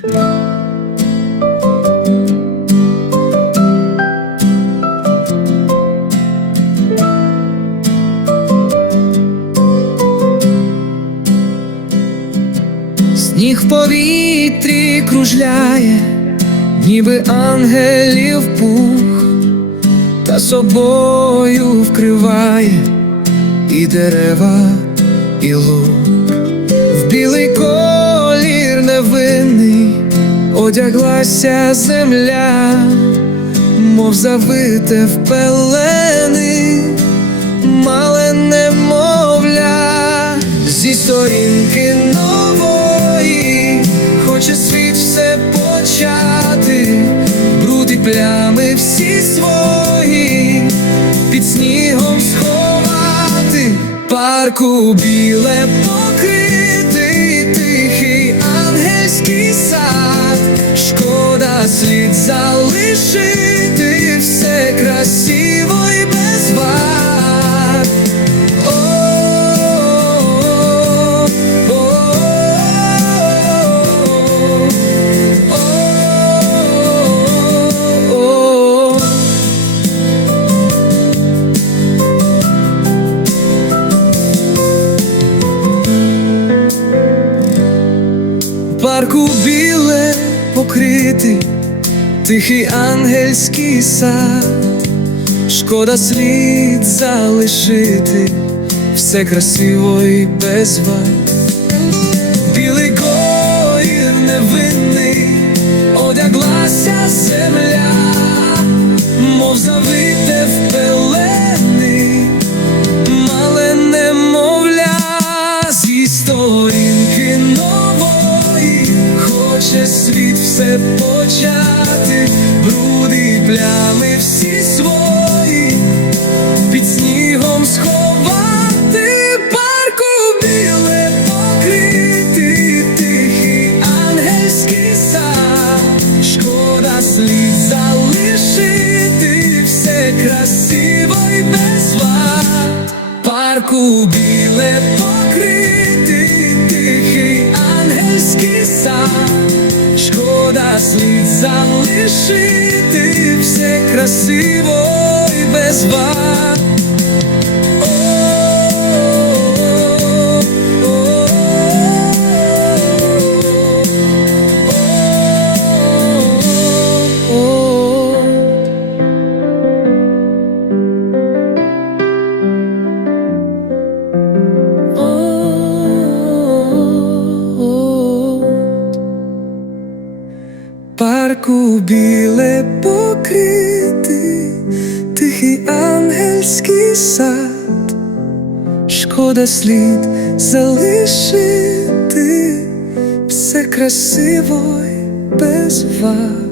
Сніг в повітрі кружляє, ніби ангелів пух, та собою вкриває і дерева, і луг. В білий колір невинний одяглася земля, мов завите в пелени, мале немовля. Зі сторінки нової, хоче світ все почати, бруд і плями всі свої, під снігом сховати, парку біле покритий, покритий, тихий ангельський сад, шкода слід залишити, все красиво і без вад. Білий колір невинний, одяглася земля, мов завите в пелени, мале немовля зі сторінки нової, хоче світ все почати, бруди, плями всі свої, під снігом сховати парку біле покрити, тихий ангельський сад, шкода слід залишити. Все красиво і без вад. Парку біле покрити, тихий ангельський сад, слід залишити все красиво і без вад. Парку біле покритий, тихий ангельський сад, шкода слід залишити все красиво без вад.